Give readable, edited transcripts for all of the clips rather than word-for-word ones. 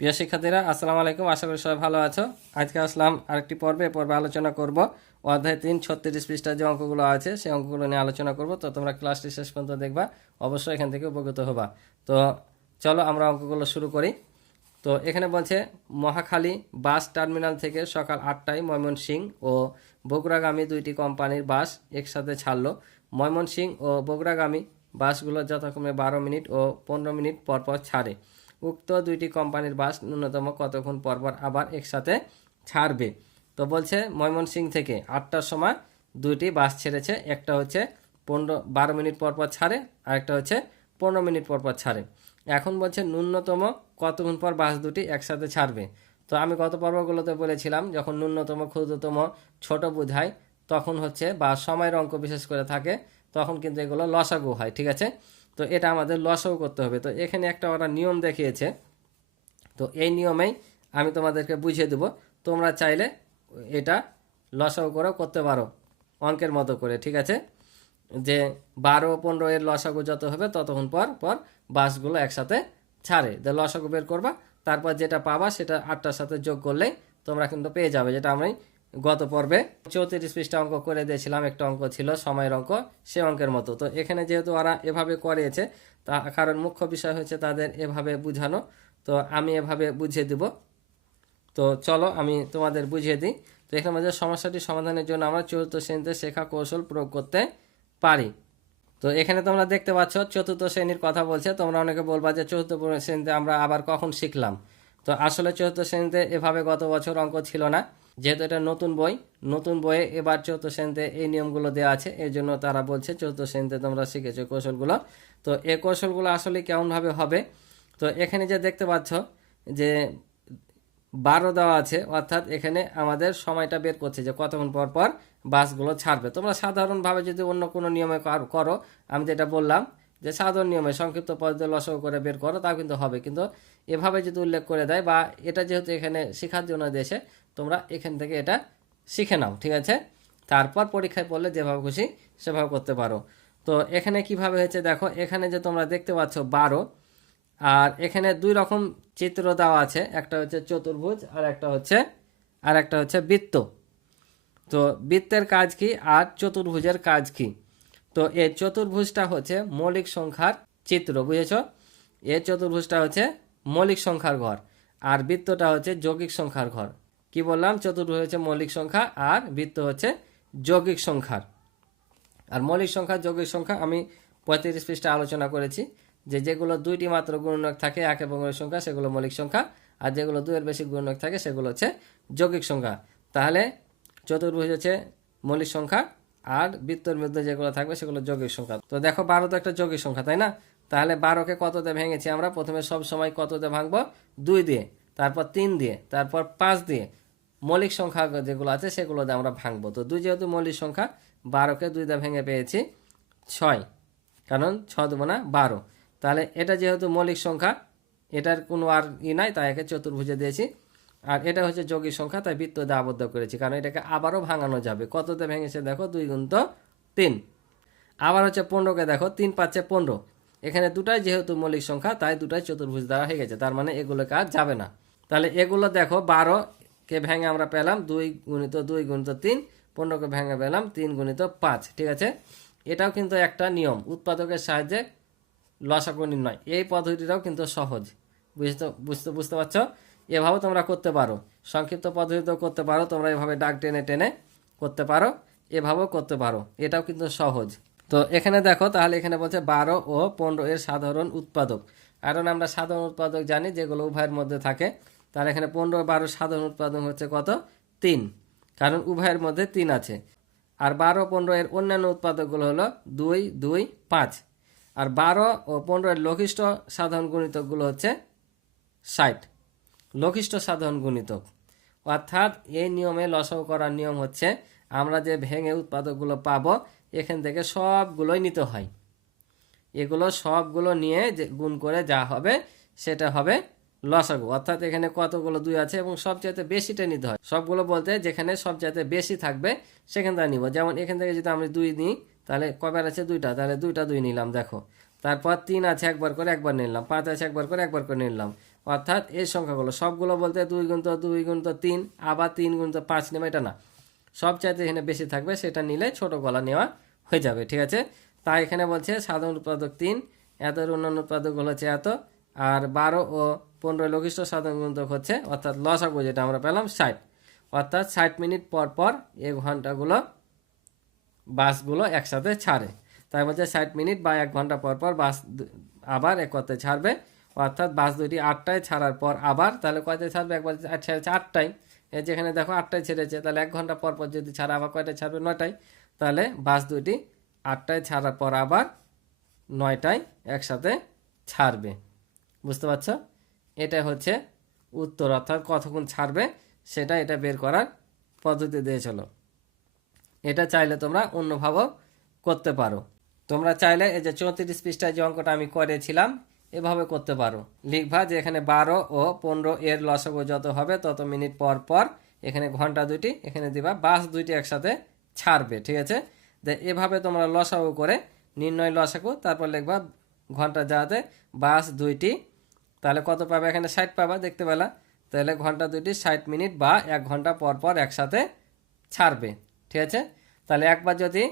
প্রিয় শিক্ষার্থীরা, আসসালামু আলাইকুম। আশা করি সবাই ভালো আছো। আজকে আসলাম আরেকটি পর্বে আলোচনা করব অধ্যায় 3 36 পৃষ্ঠার যে অঙ্কগুলো আছে সেই অঙ্কগুলো নিয়ে আলোচনা করব। তো তোমরা ক্লাসটি শেষ পর্যন্ত দেখবা, অবশ্যই এখান থেকে উপকৃত হবা। তো চলো আমরা অঙ্কগুলো শুরু করি। তো এখানে বলছে মহাখালী বাস টার্মিনাল থেকে সকাল 8টায় ময়মনসিংহ ও বগুড়াগামী দুইটি কোম্পানির বাস একসাথে ছাড়লো। ময়মনসিংহ ও বগুড়াগামী বাসগুলো যথাক্রমে 12 মিনিট ও 15 মিনিট পরপর ছাড়ে। উক্ত দুইটি কোম্পানির বাস ন্যূনতম কতক্ষণ পরপর আবার একসাথে ছাড়বে? তো বলছে ময়মনসিংহ থেকে 8টার সময় দুইটি বাস ছেড়েছে, একটা হচ্ছে 12 মিনিট পরপর ছাড়ে, আরেকটা হচ্ছে 15 মিনিট পরপর ছাড়ে। এখন বলছে ন্যূনতম কতক্ষণ পর বাস দুটি একসাথে ছাড়বে। তো আমি গত পর্বগুলোতে বলেছিলাম যখন ন্যূনতম ক্ষুদ্রতম ছোট বোঝায় তখন হচ্ছে বা সময়ের অঙ্ক বিশেষ করে থাকে তখন কিন্তু এগুলো লসাগু হয়, ঠিক আছে। তো এটা আমাদের লসাগু করতে হবে। তো এখানে একটা ওরা নিয়ম দেখিয়েছে, তো এই নিয়মেই আমি তোমাদেরকে বুঝিয়ে দেব। তোমরা চাইলে এটা লসাগু করেও করতে পারো অঙ্কের মতো করে, ঠিক আছে। যে 12 15 এর লসাগু যত হবে ততক্ষণ পর পর বাসগুলো একসাথে ছাড়ে, যে লসাগু বের করবা, তারপর যেটা পাবা সেটা 8টার সাথে যোগ করলেই তোমরা কিন্তু পেয়ে যাবে। যেটা আমি গত পর্বে 34 পৃষ্ঠা অঙ্ক করে দিয়েছিলাম, একটা অঙ্ক ছিল সময়ের অঙ্ক, সে অঙ্কের মতো। তো এখানে যেহেতু ওরা এভাবে করিয়েছে, তা কারণ মুখ্য বিষয় হচ্ছে তাদের এভাবে বুঝানো, তো আমি এভাবে বুঝিয়ে দিব। তো চলো আমি তোমাদের বুঝিয়ে দিই। তো এখানে মধ্যে সমস্যাটি সমাধানের জন্য আমরা চতুর্থ শ্রেণীতে শেখা কৌশল প্রয়োগ করতে পারি। তো এখানে তোমরা দেখতে পাচ্ছ চতুর্থ শ্রেণীর কথা বলছে। তোমরা অনেকে বলবা যে চতুর্থ শ্রেণীতে আমরা আবার কখন শিখলাম। তো আসলে চতুর্থ শ্রেণীতে এভাবে গত বছর অঙ্ক ছিল না, যেহেতু এটা নতুন বই, নতুন বইয়ে এবার চতুর্থ শ্রেণীতে এই নিয়মগুলো দেওয়া আছে, এই জন্য তারা বলছে চতুর্থ শ্রেণীতে তোমরা শিখেছো কৌশলগুলো। তো এই কৌশলগুলো আসলে কেমনভাবে হবে, তো এখানে যে দেখতে পাচ্ছ যে 12 দেওয়া আছে, অর্থাৎ এখানে আমাদের সময়টা বের করছে যে কতক্ষণ পর পর বাসগুলো ছাড়বে। তোমরা সাধারণভাবে যদি অন্য কোনো নিয়মে করো, আমি যেটা বললাম যে সাধারণ নিয়মে সংক্ষিপ্ত পদ্ধতি লসাগু করে বের করো, তা কিন্তু হবে। কিন্তু এভাবে যদি উল্লেখ করে দেয়, বা এটা যেহেতু এখানে শেখার জন্য দেশে, তোমরা এখান থেকে এটা শিখে নাও, ঠিক আছে। তারপর পরীক্ষায় পড়লে যেভাবে খুশি সেভাবে করতে পারো। তো এখানে কিভাবে হয়েছে দেখো, এখানে যে তোমরা দেখতে পাচ্ছ 12, আর এখানে দুই রকম চিত্র দেওয়া আছে, একটা হচ্ছে চতুর্ভুজ আর একটা হচ্ছে বৃত্ত। তো বৃত্তের কাজ কি আর চতুর্ভুজের কাজ কি? তো এই চতুর্ভুজটা হচ্ছে মৌলিক সংখ্যার চিত্র, বুঝেছো। এই চতুর্ভুজটা হচ্ছে মৌলিক সংখ্যার ঘর, আর বৃত্তটা হচ্ছে যৌগিক সংখ্যার ঘর। কি বললাম? চতুর্ভুজ হচ্ছে মৌলিক সংখ্যা আর বৃত্ত হচ্ছে যৌগিক সংখ্যার। আর মৌলিক সংখ্যা যৌগিক সংখ্যা আমি 35 পৃষ্ঠা আলোচনা করেছি, যে যেগুলো দুইটি মাত্র গুণনক থাকে এক এবং সংখ্যা সেগুলো মৌলিক সংখ্যা, আর যেগুলো দুইয়ের বেশি গুণনক থাকে সেগুলো হচ্ছে যৌগিক সংখ্যা। তাহলে চতুর্ভুজ হচ্ছে মৌলিক সংখ্যা, আর বৃত্তর মধ্যে যেগুলো থাকবে সেগুলো যৌগিক সংখ্যা। তো দেখো 12 তো একটা যৌগিক সংখ্যা, তাই না? তাহলে 12কে কততে ভেঙেছি আমরা? প্রথমে সব সময় কততে ভাঙবো? 2 দিয়ে, তারপর 3 দিয়ে, তারপর 5 দিয়ে। মৌলিক সংখ্যা যেগুলো আছে সেগুলো দিয়ে আমরা ভাঙবো। তো 2 যেহেতু মৌলিক সংখ্যা, 12কে 2 দিয়ে ভেঙে পেয়েছি 6, কারণ 6 দেবো না 12। তাহলে এটা যেহেতু মৌলিক সংখ্যা, এটার কোনো আর নাই, তাই একে চতুর্ভুজে দিয়েছি। আর এটা হচ্ছে যৌগিক সংখ্যা, তাই বৃত্ত দিয়ে আবদ্ধ করেছি, কারণ এটাকে আবারও ভাঙানো যাবে। কততে ভেঙেছে দেখো? 2 গুণ 3। আবার হচ্ছে 15কে দেখো, 3 5 15। এখানে দুটাই যেহেতু মৌলিক সংখ্যা, তাই দুটাই চতুর্ভুজ দ্বারা হয়ে গেছে, তার মানে এগুলোকে আর যাবে না। তাহলে এগুলো দেখো 12কে ভেঙে আমরা পেলাম 2 গুণিত 2 গুণিত 3, 15কে ভেঙে পেলাম 3 গুণিত 5, ঠিক আছে। এটাও কিন্তু একটা নিয়ম, উৎপাদকের সাহায্যে লসাগু নির্ণয়। এই পদ্ধতিটাও কিন্তু সহজ, বুঝতে পারছো? এভাবেও তোমরা করতে পারো, সংক্ষিপ্ত পদ্ধতিতেও করতে পারো, তোমরা এভাবে দাগ টেনে টেনে করতে পারো, এভাবেও করতে পারো, এটাও কিন্তু সহজ। তো এখানে দেখো, তাহলে এখানে বলছে 12 ও 15 এর সাধারণ উৎপাদক। কারণ আমরা সাধারণ উৎপাদক জানি যেগুলো উভয়ের মধ্যে থাকে। তাহলে এখানে 15 12 সাধারণ উৎপাদক হচ্ছে কত? 3, কারণ উভয়ের মধ্যে 3 আছে। আর 12 15 এর অন্যান্য উৎপাদকগুলো হলো 2 2 5। আর 12 ও 15 এর লঘিষ্ঠ সাধারণ গুণিতকগুলো হচ্ছে 60, লঘিষ্ঠ সাধারণ গুণিতক। অর্থাৎ এই নিয়মে লসাগু করার নিয়ম হচ্ছে আমরা যে ভেঙে উৎপাদকগুলো পাবো এখান থেকে সবগুলোই নিতে হয়। এগুলো সবগুলো নিয়ে যে গুণ করে যা হবে সেটা হবে লসাগু। অর্থাৎ এখানে কতগুলো 2 আছে এবং সবচাইতে বেশিটা নিতে হয়। সবগুলো বলতে যেখানে সবচাইতে বেশি থাকবে সেখান থেকে নিব। যেমন এখান থেকে যদি আমরা 2 নিই, তাহলে কবার আছে? 2টা, তাহলে 2টা 2 নিলাম, দেখো। তারপর 3 আছে একবার করে একবার নিলাম, 5 আছে একবার করে নিলাম, অর্থাৎ এই সংখ্যাগুলো সবগুলো বলতে 2 × 2 × 3, আবার 3 × 5 নেবে, এটা না, সবচাইতে এখানে বেশি থাকবে সেটা নিলে ছোট গলা নেওয়া হয়ে যাবে। ঠিক আছে, তাই এখানে বলছে সাধারণ উৎপাদক 3, এত অন্যান্য উৎপাদকগুলো হচ্ছে এত, আর 12 ও 15 লঘিষ্ঠ সাধারণ গুণিতক হচ্ছে, অর্থাৎ লসাগু যেটা আমরা পেলাম 60, অর্থাৎ 60 মিনিট পর পর এই ঘন্টাগুলো বাসগুলো একসাথে ছাড়ে। তাই বলছে 60 মিনিট বা 1 ঘন্টা পর পর বাস আবার একত্রে ছাড়বে, অর্থাৎ বাস দুটি 8টায় ছাড়ার পর আবার, তাহলে কয়টায় ছাড়বে, একবার ছেড়েছে 8টায়, এই যেখানে দেখো 8টায় ছেড়েছে, তাহলে 1 ঘন্টা পর পর যদি ছাড়া আবার কয়টায় ছাড়বে, 9টায়, তাহলে বাস দুটি 8টায় ছাড়ার পর আবার 9টায় একসাথে ছাড়বে। বুঝতে পারছ, এটা হচ্ছে উত্তর, অর্থাৎ কতক্ষণ ছাড়বে সেটা এটা বের করার পদ্ধতি দিয়েছিল। এটা চাইলে তোমরা অন্যভাবেও করতে পারো। তোমরা চাইলে এই যে 34 পৃষ্ঠায় যে অঙ্কটা আমি করেছিলাম এভাবে করতে পারো। লিখবা যে এখানে 12 ও 15 এর লসাগু যত হবে তত মিনিট পর পর এখানে ঘন্টা দুটি, এখানে দিবা বাস দুইটি একসাথে ছাড়বে। ঠিক আছে, এভাবে তোমরা লসাগু করে নির্ণয় লসাগু, তারপর লিখবা ঘন্টা যাতে বাস দুইটি, তাহলে কত পাবে, এখানে 60 পাবা, দেখতে পেলা, তাহলে ঘন্টা দুইটি 60 মিনিট বা 1 ঘন্টা পর পর একসাথে ছাড়বে। ঠিক আছে, তাহলে একবার যদি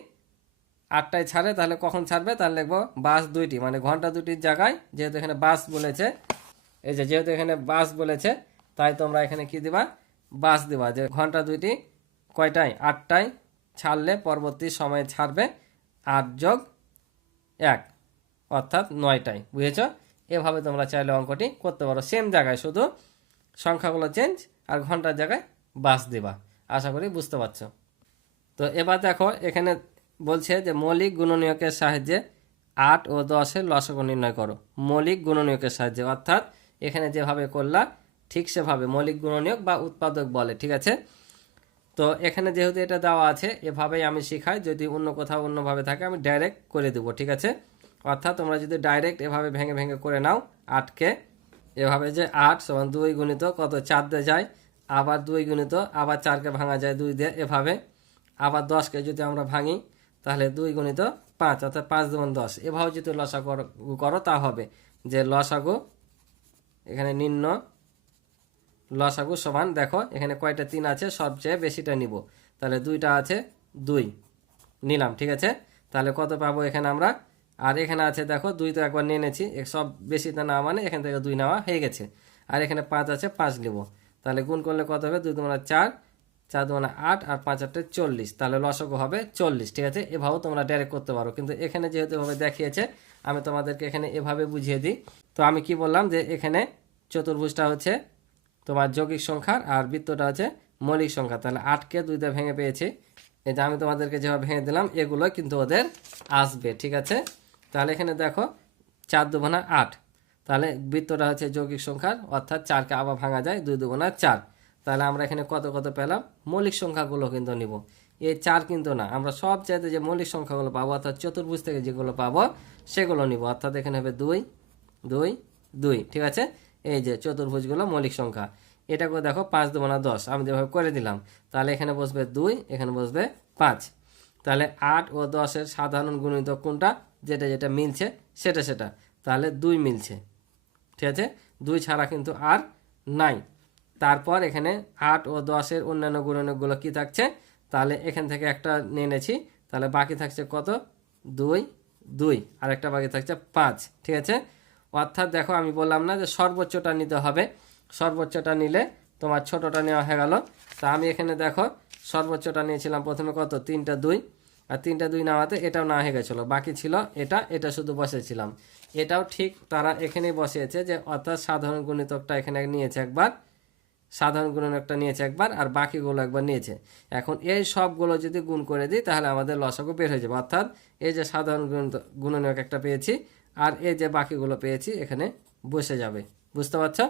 8টায় ছাড়ে তাহলে কখন ছাড়বে, তাহলে লিখবো বাস দুইটি, মানে ঘন্টা দুটির জায়গায় যেহেতু এখানে বাস বলেছে, এই যে যেহেতু এখানে বাস বলেছে তাই তোমরা এখানে কি দিবা, বাস দিবা, যে ঘন্টা দুইটি কয়টায়, 8টায় ছাড়লে পরবর্তী সময়ে ছাড়বে 8 + 1 অর্থাৎ 9টায়। বুঝেছ, এভাবে তোমরা চাইলে অঙ্কটি করতে পারো, সেম জায়গায় শুধু সংখ্যাগুলো চেঞ্জ আর ঘন্টার জায়গায় বাস দিবা। আশা করি বুঝতে পারছো। তো এবার দেখো এখানে বলছে যে মৌলিক গুণনীয়কের সাহায্যে 8 ও 10-এর লসাগু নির্ণয় করো। মৌলিক গুণনীয়কের সাহায্যে, অর্থাৎ এখানে যেভাবে করলা ঠিক সেভাবে মৌলিক গুণনীয়ক বা উৎপাদক বলে। ঠিক আছে, তো এখানে যেহেতু এটা দেওয়া আছে এভাবেই আমি শিখাই, যদি অন্য কোথাও অন্যভাবে থাকে আমি ডাইরেক্ট করে দেবো। ঠিক আছে, অর্থাৎ তোমরা যদি ডাইরেক্ট এভাবে ভেঙে ভেঙে করে নাও 8কে, এভাবে যে 8 = 2 গুণিত কত, 4 দিয়ে যায়, আবার 2 গুণিত আবার 4কে ভাঙা যায় 2 দিয়ে, এভাবে আবার 10কে যদি আমরা ভাঙি তাহলে 2 গুণিত 5, অর্থাৎ 5 × 10, এভাবে যদি লসাগু করো তা হবে যে লসাগু, এখানে নিম্ন লসাগু সমান, দেখো এখানে কয়টা 3 আছে, সবচেয়ে বেশিটা নিব, তাহলে 2টা আছে 2 নিলাম। ঠিক আছে, তাহলে কত পাবো এখানে আমরা, আর এখানে আছে দেখো 2 তো একবার নিয়ে নিয়েছি, সব বেশিটা না মানে এখান থেকে 2 নেওয়া হয়ে গেছে, আর এখানে 5 আছে 5 নিব, তাহলে গুণ করলে কত হবে, 2 × 4, 4 × 8, আর 5 × 8 = 40, তাহলে লসাগু হবে 40। ঠিক আছে, এভাবেও তোমরা ডাইরেক্ট করতে পারো, কিন্তু এখানে যেহেতু এভাবে দেখিয়েছে আমি তোমাদেরকে এখানে এভাবে বুঝিয়ে দিই। তো আমি কি বললাম যে এখানে চতুর্ভুজটা হচ্ছে তোমার যৌগিক সংখ্যার আর বৃত্তটা হচ্ছে মৌলিক সংখ্যা, তাহলে 8কে 2 দিয়ে ভেঙে পেয়েছি, এই যে আমি তোমাদেরকে যেভাবে ভেঙে দিলাম এগুলো কিন্তু ওদের আসবে। ঠিক আছে, তাহলে এখানে দেখো 4 × 2 = 8, তাহলে বৃত্তটা হচ্ছে যৌগিক সংখ্যার, অর্থাৎ 4কে আবার ভাঙা যায় 2 × 2 = 4, তাহলে আমরা এখানে কত কত পেলাম, মৌলিক সংখ্যাগুলো কিন্তু নিব, এই 4 কিন্তু না, আমরা সব চাইতে যে মৌলিক সংখ্যাগুলো পাবো অর্থাৎ চতুর্ভুজ থেকে যেগুলো পাবো সেগুলো নিব, অর্থাৎ এখানে হবে 2 2 2। ঠিক আছে, এই যে চতুর্ভুজগুলো মৌলিক সংখ্যা, এটাকে দেখো 5 × 2 = 10, আমি যেভাবে করে দিলাম, তাহলে এখানে বসবে 2, এখানে বসবে 5, তাহলে 8 ও 10-এর সাধারণ গুণিতক কোনটা, যেটা যেটা মিলছে সেটা, তাহলে 2 মিলছে। ঠিক আছে, 2 ছাড়া কিন্তু আর নাই। তারপর এখানে 8 ও 10-এর অন্যান্য গুণনীয়কগুলো কি থাকছে, তাহলে এখান থেকে একটা নিয়ে নেছি, তাহলে বাকি থাকছে কত, 2 2, আর একটা বাকি থাকছে 5। ঠিক আছে, অর্থাৎ দেখো আমি বললাম না যে সর্বোচ্চটা নিতে হবে, সর্বোচ্চটা নিলে তোমার ছোটটা নেওয়া হয়ে গেল, তা আমি এখানে দেখো সর্বোচ্চটা নিয়েছিলাম প্রথমে কত, 3টা 2, আর 3টা 2 নেওয়াতে এটাও না হয়ে গেছিলো, বাকি ছিল এটা শুধু বসেছিলাম, এটাও ঠিক তারা এখানেই বসিয়েছে, যে অর্থাৎ সাধারণ গুণিতকটা এখানে নিয়েছে একবার, সাধারণ গুণনীয়কটা নিয়েছে একবার, আর বাকিগুলো একবার নিয়েছে। এখন এই সবগুলো যদি গুণ করে দিই তাহলে আমাদের লসাগু বের হয়ে যাবে, অর্থাৎ এই যে সাধারণ গুণনীয়ক একটা পেয়েছি আর এই যে বাকিগুলো পেয়েছি এখানে বসে যাবে। বুঝতে পারছো,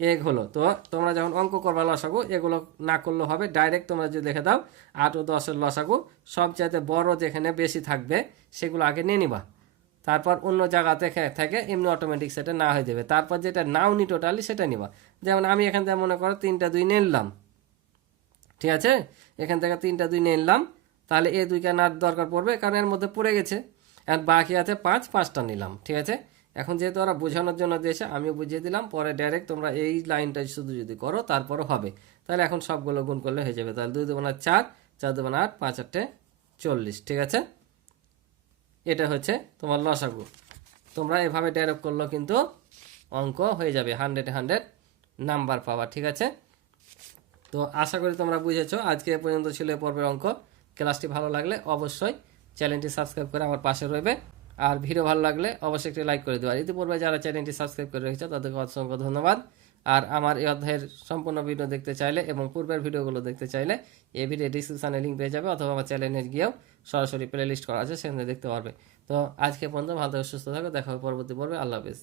এগ হলো। তো তোমরা যখন অঙ্ক করবা লসাগু এগুলো না করলেও হবে, ডাইরেক্ট তোমরা যদি লিখে দাও 8 ও 10-এর লসাগু, সবচাইতে বড় যেখানে বেশি থাকবে সেগুলো আগে নিয়ে নিবা, তারপর অন্য জায়গা থেকে এমনি অটোমেটিক সেটা না হয়ে যাবে, তারপর যেটা নাও নি টোটালি সেটা নিবা। যেমন আমি এখান থেকে মনে করো 3টা 2 নিয়ে নিলাম, ঠিক আছে, এখান থেকে 3টা 2 নিয়ে নিলাম, তাহলে এই 2কে না দরকার পড়বে কারণ এর মধ্যে পড়ে গেছে, আর বাকি আছে 5, 5টা নিলাম। ঠিক আছে, এখন যেহেতু ওরা বোঝানোর জন্য দিয়েছে আমিও বুঝিয়ে দিলাম, পরে ডাইরেক্ট তোমরা এই লাইনটা শুধু যদি করো তারপরও হবে। তাহলে এখন সবগুলো গুণ করলে হয়ে যাবে। তাহলে 2 2 4, 4 2 8, 5 8 40। ঠিক আছে, এটা হচ্ছে তোমার লসাগু। তোমরা এভাবে ডাইরেক্ট করলেও কিন্তু অঙ্ক হয়ে যাবে, 100-এ 100 নাম্বার পাওয়া। ঠিক আছে, তো আশা করি তোমরা বুঝেছো। আজকে এ পর্যন্ত ছিল এ পর্বের অঙ্ক। ক্লাসটি ভালো লাগলে অবশ্যই চ্যানেলটি সাবস্ক্রাইব করে আমার পাশে রইবে, আর ভিডিও ভালো লাগলে অবশ্যই একটি লাইক করে দেওয়া। ইতিপূর্বে যারা চ্যানেলটি সাবস্ক্রাইব করে রেখেছে তাদেরকে অসংখ্য ধন্যবাদ। আর আমার এই অধ্যায়ের সম্পূর্ণ ভিডিও দেখতে চাইলে এবং পূর্বের ভিডিওগুলো দেখতে চাইলে এই ভিডিও ডিসক্রিপশনে লিঙ্ক পেয়ে যাবে, অথবা আমার চ্যানেলে গিয়েও সরাসরি প্লে লিস্ট করা আছে, সেখানে দেখতে পারবে। তো আজকে পর্যন্ত ভালো থাকো, সুস্থ থাকো, দেখা হবে পরবর্তী পর্বে। আল্লাহ হাফেজ।